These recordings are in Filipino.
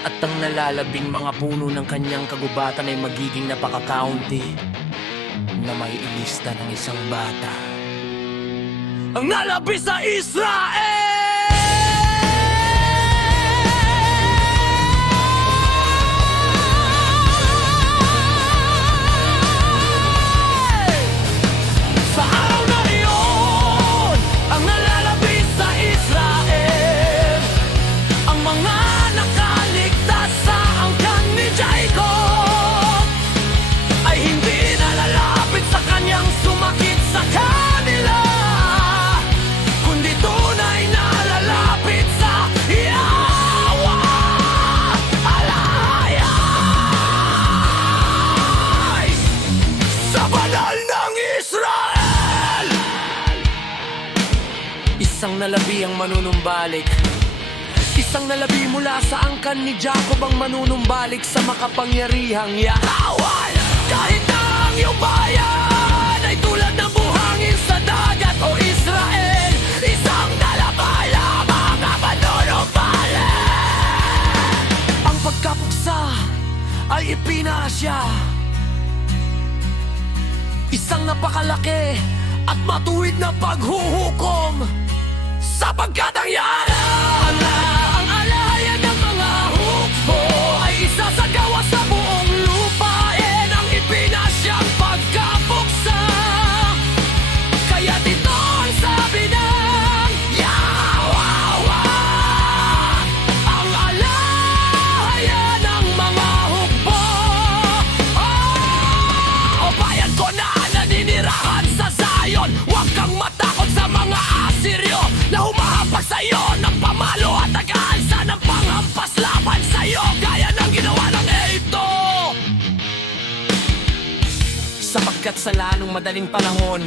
At ang nalalabing mga puno ng kanyang kagubatan ay magiging napaka-kaunti na may ilista ng isang bata ang nalabi sa Israel! Sa araw na iyon, ang nalalabi sa Israel, ang mga nakaligtas sa angkan ni Jacob ay hindi nalalapit sa kanyang sumakit sa kanila, kundi tunay na lalapit sa Yahweh Alayay, sa banal ng Israel. Isang nalabi ang manunumbalik, isang nalabi mula sa angkan ni Jacob ang manunumbalik sa makapangyarihang Yahweh. Kahit na ang iyong bayan ay tulad ng buhangin sa dagat, o Israel, isang nalabay lamang ang manunumbalik. Ang pagkapuksa ay ipinasya, isang napakalaki at matuwid na paghuhukom, sapagkat ang ang alayan ng mga hukbo ay isasagawa sa buong lupain. Ang ipinasyang pagkapuksa, kaya dito ang sabi ng Yahweh, ang alayan ng mga hukbo. O bayan ko na naninirahan sa Zion, huwag kang matakot sa mga Asiryo na humahampas sa'yo ng pamalo at nag-aalsa ng panghampas laban sa'yo, gaya ng ginawa ng Ehipto. Sapagkat sa lalong madaling panahon,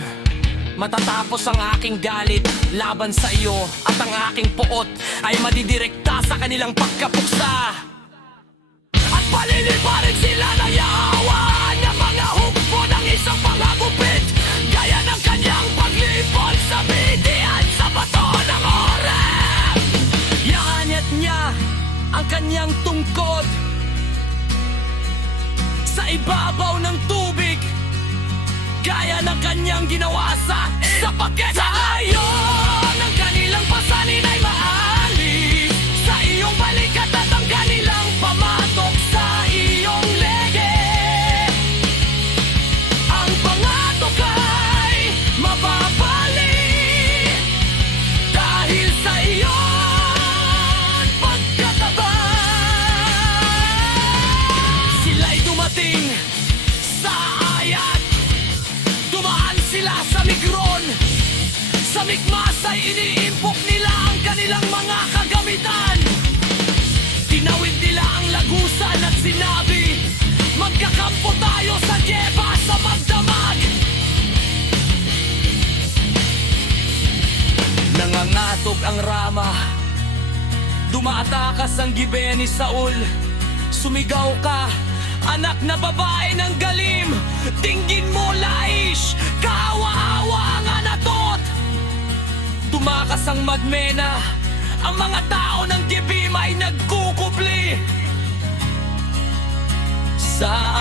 matatapos ang aking galit laban sa iyo, at ang aking puot ay madidirekta sa kanilang pagkapuksa. At paliliparin sila ng Yahweh na mga hukbo ng isang panghagupit, gaya ng kanyang paglipol sa Midian sa bato ng Horeb. Iangat niya ang kanyang tungkod sa ibabaw ng tubig, gaya ng kanyang ginawa sapagkat sa ayon ang kanilang pasanin ay maalis sa iyong balikat, at ang kanilang pamatok sa iyong lege. Ang pangatok ay mababalik dahil sa iyon pagkatabay. Sila'y dumating sa Ayat, dumaan sila sa Migron, sa Mikmas ay iniimpok nila ang kanilang mga kagamitan. Tinawid nila ang lagusan at sinabi, magkakampo tayo sa Jeba sa magdamag. Nangangatog ang Rama, dumaatakas ang Gibeon ni Saul. Sumigaw ka, anak na babae ng Galim, tinggin mo Laish, kaawa-awa ang Anatot. Tumakas ang Madmena, ang mga tao ng Gebim ay nagkukubli. Sa